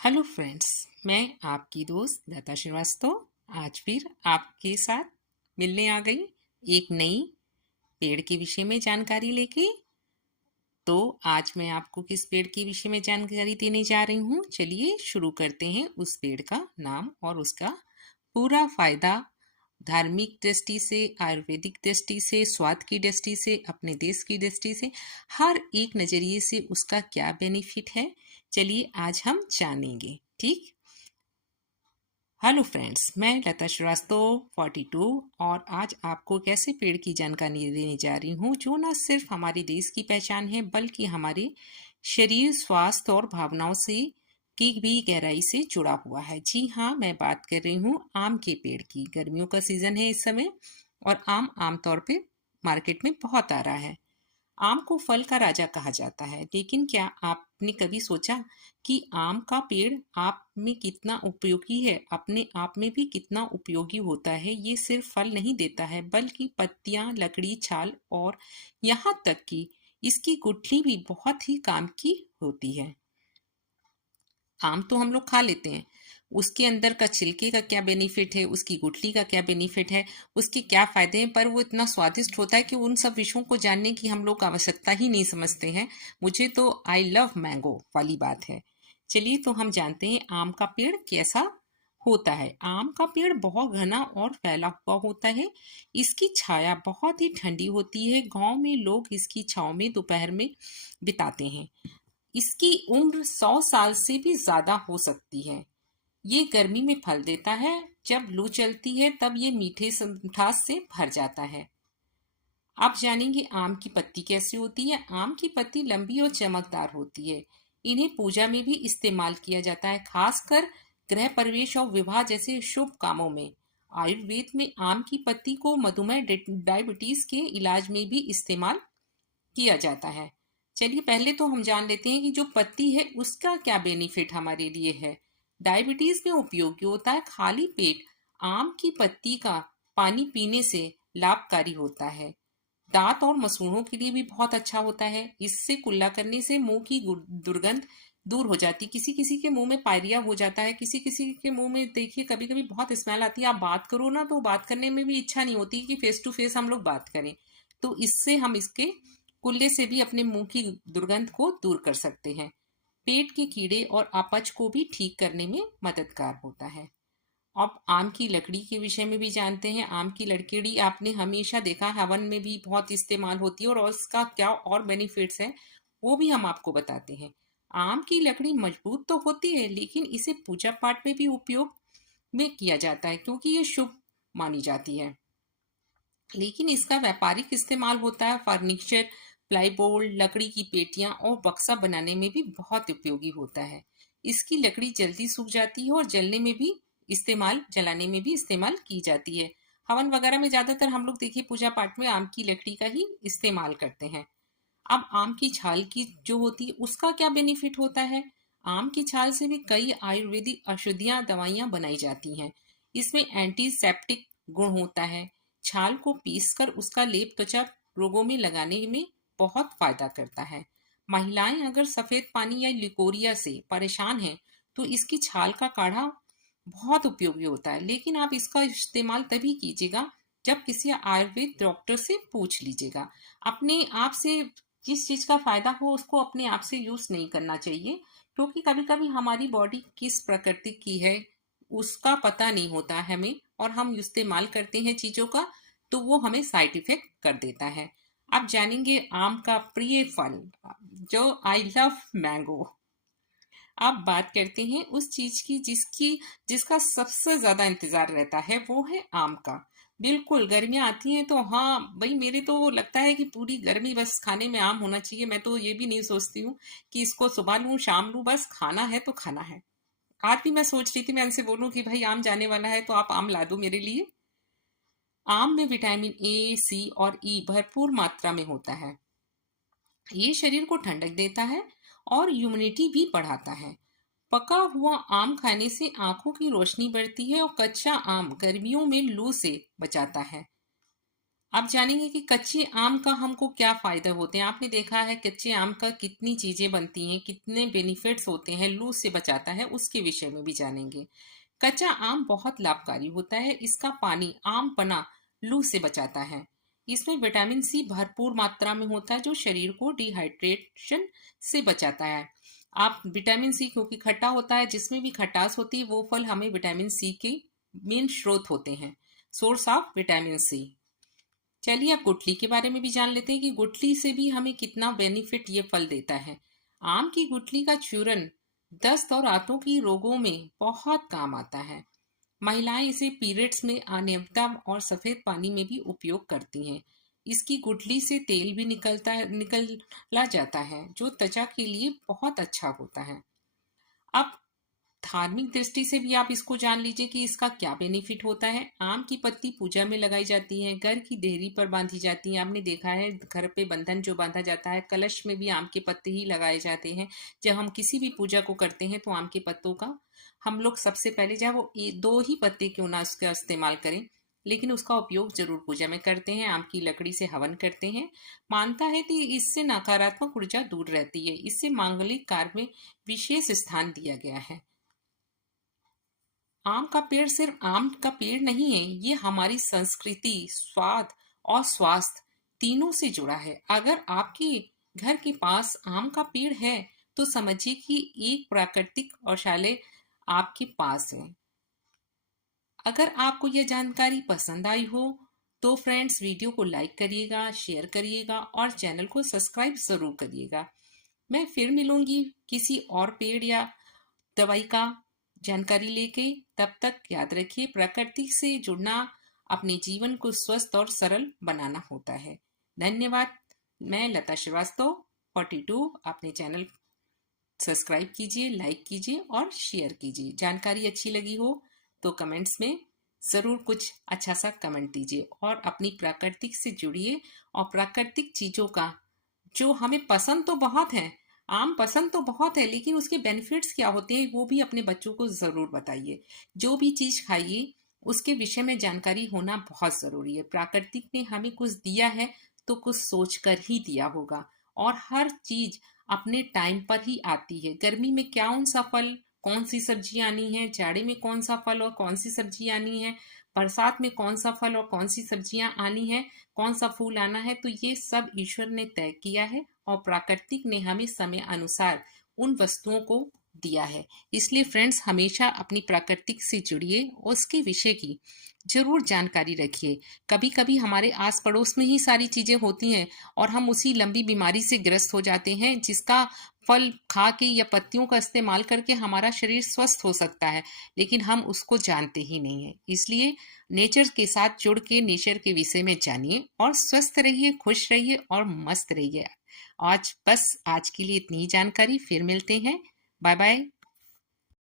Hello friends, मैं आपकी दोस्त लता श्रीवास्तव आज फिर आपके साथ मिलने आ गई एक नई पेड़ के विषय में जानकारी लेके। तो आज मैं आपको किस पेड़ के विषय में जानकारी देने जा रही हूँ, चलिए शुरू करते हैं। उस पेड़ का नाम और उसका पूरा फायदा धार्मिक दृष्टि से, आयुर्वेदिक दृष्टि से, स्वाद की दृष्टि से, अपने देश की दृष्टि से, हर एक नजरिए से उसका क्या बेनिफिट है, चलिए आज हम जानेंगे। ठीक। हेलो फ्रेंड्स, मैं लता श्रीवास्तव 42 और आज आपको एक ऐसे पेड़ की जानकारी देने जा रही हूँ जो न सिर्फ हमारे देश की पहचान है बल्कि हमारे शरीर, स्वास्थ्य और भावनाओं से की भी गहराई से जुड़ा हुआ है। जी हाँ, मैं बात कर रही हूँ आम के पेड़ की। गर्मियों का सीजन है इस समय और आम आमतौर पे मार्केट में बहुत आ रहा है। आम को फल का राजा कहा जाता है, लेकिन क्या आपने कभी सोचा कि आम का पेड़ आप में कितना उपयोगी है? अपने आप में भी कितना उपयोगी होता है। ये सिर्फ फल नहीं देता है बल्कि पत्तियां, लकड़ी, छाल और यहाँ तक कि इसकी गुठली भी बहुत ही काम की होती है। आम तो हम लोग खा लेते हैं, उसके अंदर का छिलके का क्या बेनिफिट है, उसकी गुठली का क्या बेनिफिट है, उसके क्या फायदे हैं, पर वो इतना स्वादिष्ट होता है कि उन सब विषयों को जानने की हम लोग आवश्यकता ही नहीं समझते हैं। मुझे तो आई लव मैंगो वाली बात है। चलिए तो हम जानते हैं आम का पेड़ कैसा होता है। आम का पेड़ बहुत घना और फैला हुआ होता है। इसकी छाया बहुत ही ठंडी होती है। गांव में लोग इसकी छांव में दोपहर में बिताते हैं। इसकी उम्र 100 साल से भी ज्यादा हो सकती है। ये गर्मी में फल देता है। जब लू चलती है तब ये मीठे मिठास से भर जाता है। आप जानेंगे आम की पत्ती कैसी होती है। आम की पत्ती लंबी और चमकदार होती है। इन्हें पूजा में भी इस्तेमाल किया जाता है, खासकर गृह प्रवेश और विवाह जैसे शुभ कामों में। आयुर्वेद में आम की पत्ती को मधुमेह, डायबिटीज के इलाज में भी इस्तेमाल किया जाता है। चलिए पहले तो हम जान लेते हैं कि जो पत्ती है उसका क्या बेनिफिट हमारे लिए है। डायबिटीज में उपयोगी होता है। खाली पेट आम की पत्ती का पानी पीने से लाभकारी होता है। दांत और मसूड़ों के लिए भी बहुत अच्छा होता है। इससे कुल्ला करने से मुंह की दुर्गंध दूर हो जाती। किसी किसी के मुंह में पायरिया हो जाता है, किसी किसी के मुंह में देखिए कभी कभी बहुत स्मेल आती है। आप बात करो ना तो बात करने में भी इच्छा नहीं होती कि फेस टू फेस हम लोग बात करें। तो इससे हम इसके कुल्ले से भी अपने मुंह की दुर्गंध को दूर कर सकते हैं। पेट के कीड़े और अपच को भी ठीक करने में मददगार होता है। अब आम की लकड़ी के विषय में भी जानते हैं। आम की लकड़ी आपने हमेशा देखा हवन में भी बहुत इस्तेमाल होती है और उसका क्या और बेनिफिट्स है वो भी हम आपको बताते हैं। आम की लकड़ी मजबूत तो होती है लेकिन इसे पूजा पाठ में भी उपयोग में किया जाता है क्योंकि ये शुभ मानी जाती है। लेकिन इसका व्यापारिक इस्तेमाल होता है। फर्नीचर, प्लाईबोर्ड, लकड़ी की पेटियां और बक्सा बनाने में भी बहुत उपयोगी होता है। इसकी लकड़ी जल्दी सूख जाती है और जलाने में भी इस्तेमाल की जाती है। हवन वगैरह में ज्यादातर हम लोग देखिए पूजा पाठ में आम की लकड़ी का ही इस्तेमाल करते हैं। अब आम की छाल की जो होती है उसका क्या बेनिफिट होता है। आम की छाल से भी कई आयुर्वेदिक औषधियां, दवाइयां बनाई जाती हैं। इसमें एंटीसेप्टिक गुण होता है। छाल को पीसकर उसका लेप त्वचा रोगों में लगाने में बहुत फायदा करता है। महिलाएं अगर सफेद पानी या लिकोरिया से परेशान हैं तो इसकी छाल का काढ़ा बहुत उपयोगी होता है। लेकिन आप इसका इस्तेमाल तभी कीजिएगा जब किसी आयुर्वेद डॉक्टर से पूछ लीजिएगा। अपने आप से जिस चीज का फायदा हो उसको अपने आप से यूज नहीं करना चाहिए, क्योंकि कभी कभी हमारी बॉडी किस प्रकृति की है उसका पता नहीं होता हमें, और हम इस्तेमाल करते हैं चीजों का तो वो हमें साइड इफेक्ट कर देता है। अब जानेंगे आम का प्रिय फल जो आई लव मैंगो। अब बात करते हैं उस चीज की जिसका सबसे ज्यादा इंतजार रहता है, वो है आम का। बिल्कुल, गर्मियां आती हैं तो हाँ भाई, मेरे तो लगता है कि पूरी गर्मी बस खाने में आम होना चाहिए। मैं तो ये भी नहीं सोचती हूँ कि इसको सुबह लूं शाम लूं, बस खाना है तो खाना है। आज भी मैं सोच रही थी मैं इनसे बोलूं कि भाई आम जाने वाला है तो आप आम ला दो मेरे लिए। आम में विटामिन ए, सी और ई भरपूर मात्रा में होता है। ये शरीर को ठंडक देता है और इम्यूनिटी भी बढ़ाता है। पका हुआ आम खाने से आंखों की रोशनी बढ़ती है और कच्चा आम गर्मियों में लू से बचाता है। आप जानेंगे कि कच्चे आम का हमको क्या फायदे होते हैं। आपने देखा है कच्चे आम का कितनी चीजें बनती हैं, कितने बेनिफिट्स होते हैं, लू से बचाता है, उसके विषय में भी जानेंगे। कच्चा आम बहुत लाभकारी होता है। इसका पानी आम पना लू से बचाता है। इसमें विटामिन सी भरपूर मात्रा में होता है जो शरीर को डिहाइड्रेशन से बचाता है। आप विटामिन सी क्योंकि खट्टा होता है, जिसमें भी खटास होती है वो फल हमें विटामिन सी के मेन स्रोत होते हैं, सोर्स ऑफ विटामिन सी। चलिए अब गुठली के बारे में भी जान लेते हैं कि गुठली से भी हमें कितना बेनिफिट ये फल देता है। आम की गुठली का चूरन दस्त और आंतों की रोगों में बहुत काम आता है। महिलाएं इसे पीरियड्स में अनियमितता और सफेद पानी में भी उपयोग करती हैं। इसकी गुठली से तेल भी निकला जाता है जो त्वचा के लिए बहुत अच्छा होता है। अब धार्मिक दृष्टि से भी आप इसको जान लीजिए कि इसका क्या बेनिफिट होता है। आम की पत्ती पूजा में लगाई जाती है, घर की देहरी पर बांधी जाती है। आपने देखा है घर पे बंधन जो बांधा जाता है, कलश में भी आम के पत्ते ही लगाए जाते हैं। जब हम किसी भी पूजा को करते हैं तो आम के पत्तों का हम लोग सबसे पहले, चाहे वो दो ही पत्ते क्यों ना उसका इस्तेमाल करें, लेकिन उसका उपयोग जरूर पूजा में करते हैं। आम की लकड़ी से हवन करते हैं। मानता है कि इससे नकारात्मक ऊर्जा दूर रहती है। इससे मांगलिक कार्य में विशेष स्थान दिया गया है। आम का पेड़ सिर्फ आम का पेड़ नहीं है, ये हमारी संस्कृति, स्वाद और स्वास्थ्य तीनों से जुड़ा है। अगर आपके घर के पास आम का पेड़ है तो समझिए कि एक प्राकृतिक औषधालय आपके पास है। अगर आपको यह जानकारी पसंद आई हो तो फ्रेंड्स वीडियो को लाइक करिएगा, शेयर करिएगा और चैनल को सब्सक्राइब जरूर करिएगा। मैं फिर मिलूंगी किसी और पेड़ या दवाई का जानकारी लेके। तब तक याद रखिए, प्रकृति से जुड़ना अपने जीवन को स्वस्थ और सरल बनाना होता है। धन्यवाद। मैं लता श्रीवास्तव 42। अपने चैनल सब्सक्राइब कीजिए, लाइक कीजिए और शेयर कीजिए। जानकारी अच्छी लगी हो तो कमेंट्स में ज़रूर कुछ अच्छा सा कमेंट दीजिए और अपनी प्राकृतिक से जुड़िए। और प्राकृतिक चीज़ों का जो हमें पसंद तो बहुत है, आम पसंद तो बहुत है, लेकिन उसके बेनिफिट्स क्या होते हैं वो भी अपने बच्चों को ज़रूर बताइए। जो भी चीज़ खाइए उसके विषय में जानकारी होना बहुत ज़रूरी है। प्राकृतिक ने हमें कुछ दिया है तो कुछ सोच कर ही दिया होगा। और हर चीज़ अपने टाइम पर ही आती है। गर्मी में कौन सा फल, कौन सी सब्जी आनी है, जाड़े में कौन सा फल और कौन सी सब्जी आनी है, बरसात में कौन सा फल और कौन सी सब्जियां आनी है, कौन सा फूल आना है, तो ये सब ईश्वर ने तय किया है और प्राकृतिक ने हमें समय अनुसार उन वस्तुओं को दिया है। इसलिए फ्रेंड्स हमेशा अपनी प्राकृतिक से जुड़िए, उसके विषय की जरूर जानकारी रखिए। कभी कभी हमारे आस पड़ोस में ही सारी चीजें होती हैं और हम उसी लंबी बीमारी से ग्रस्त हो जाते हैं, जिसका फल खा के या पत्तियों का इस्तेमाल करके हमारा शरीर स्वस्थ हो सकता है, लेकिन हम उसको जानते ही नहीं है। इसलिए नेचर के साथ जुड़ के नेचर के विषय में जानिए और स्वस्थ रहिए, खुश रहिए और मस्त रहिए। आज के लिए इतनी ही जानकारी। फिर मिलते हैं। Bye bye.